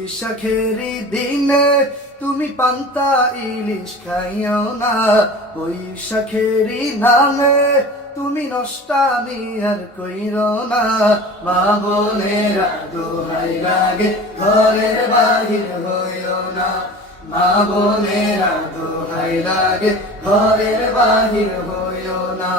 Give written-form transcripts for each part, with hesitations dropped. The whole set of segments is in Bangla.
বৈশাখেরই দিনে তুমি পান্তা ইলিশ খাইও না, বৈশাখেরই নামে তুমি নষ্টামি আর কইরো না। মা বোনেরা দোহাই লাগে ঘরের বাহির হইও না, মা বোনেরা দোহাই লাগে ঘরের বাহির হইও না।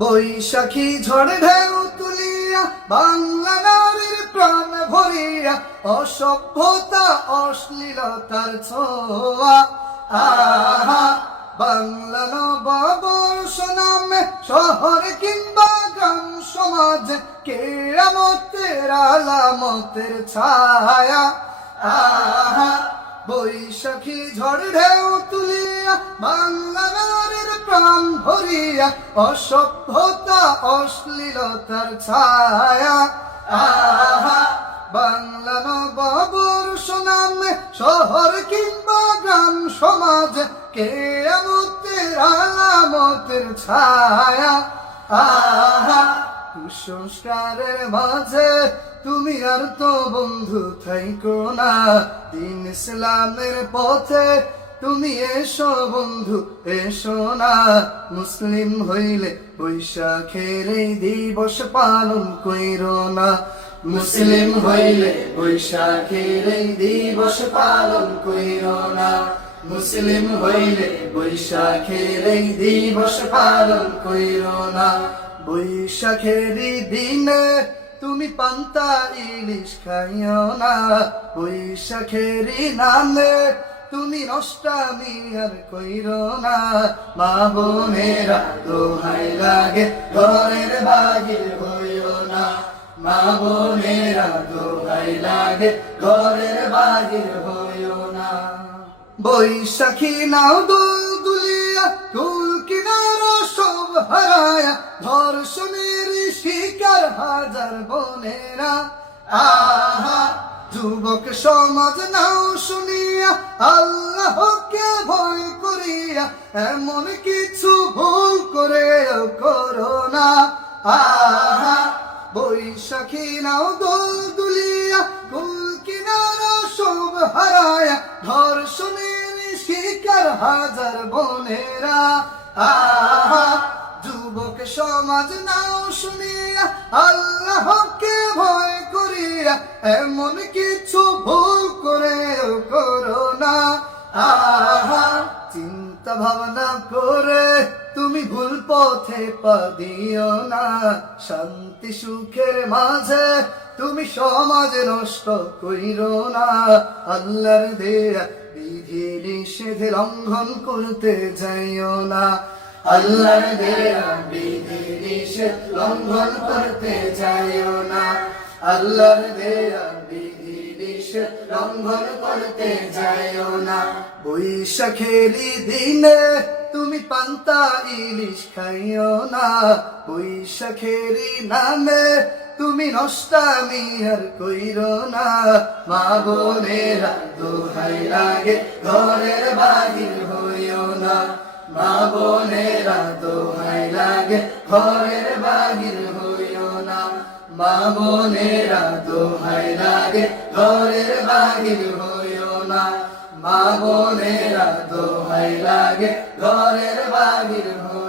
বৈশাখী ঝড় ঢেউ তুলিয়া বাংলা নারীর প্রাণ ভরিয়া অসভ্যতা অশ্লীলতার ছোঁয়া, আহা বাংলা নববর্ষ নামে শহর কিংবা গ্রাম সমাজ কেরামতের আলামতের ছায়া, আহা বৈশাখী ঝড় ঢেউ তুলিয়া বাংলা নারীর প্রাণ ভরিয়া অসভ্যতা অশ্লীলতার ছায়া, আহা বাংলা নববর্ষ নামে শহর কিংবা গ্রাম সমাজ কেয়ামতের আলামতের ছায়া, আহা কুসংস্কারের মাঝে তুমি আর তো বন্ধু থাইকো না, দিন ইসলামের পথে তুমি এসো বন্ধু এসো না। মুসলিম হইলে বৈশাখের এই দিবস পালন কইরো না, মুসলিম হইলে বৈশাখের এই দিবস পালন কইরো না, মুসলিম হইলে বৈশাখের এই দিবস পালন কইরো না। বৈশাখেরই দিনে তুমি পান্তা ইলিশ খাইও না, বৈশাখেরই নামে তুমি নষ্টামি আর কইরো না। মা বোনেরা দোহাই লাগে ঘরের বাহির হইও না, মা বোনেরা দোহাই লাগে ঘরের বাহির হইও না। বৈশাখী নাও দোল দুলিয়া কুল কিনারা সব হারায়া ধর্ষণের শিকার হাজার বোনেরা, আহা যুবক সমাজ নাও শুনিয়া আল্লাহকে ভয় করিয়া এমন কিছু ভুল করে করো না, আহা বৈশাখী নাও দোল দুলিয়া কুল কিনারা সব হারায়া ধর্ষণের শিকার হাজার বোনেরা, আহা যুবক সমাজ নাও শুনিয়া আল্লাহকে ভয় করিয়া এমন কিছু ভুল করে করো না, আহা চিন্তা ভাবনা করে তুমি ভুল পথে পা দিও না। শান্তি সুখের মাঝে তুমি সমাজ নষ্ট কইরো না, আল্লাহর দেয়া বিধি নিষেধ লঙ্ঘন করতে যাইও না, আল্লাহর দেয়া বিধি নিষেধ লঙ্ঘন করতে যাইও না, আল্লাহর দেয়া বিধি নিষেধ লঙ্ঘন করতে যাইও না। বৈশাখেরই দিনে তুমি পান্তা ইলিশ খাইও না, বৈশাখেরই নামে তুমি নষ্টামি আর কইরো না। মা বোনেরা দোহাই লাগে ঘরের বাহির হইও না, মা বোনেরা দোহাই লাগে ঘরের বাহির হইও না, মা বোনেরা দোহাই লাগে ঘরের বাহির হইও না, মা বোনেরা দোহাই লাগে ঘরের বাহির হইও না।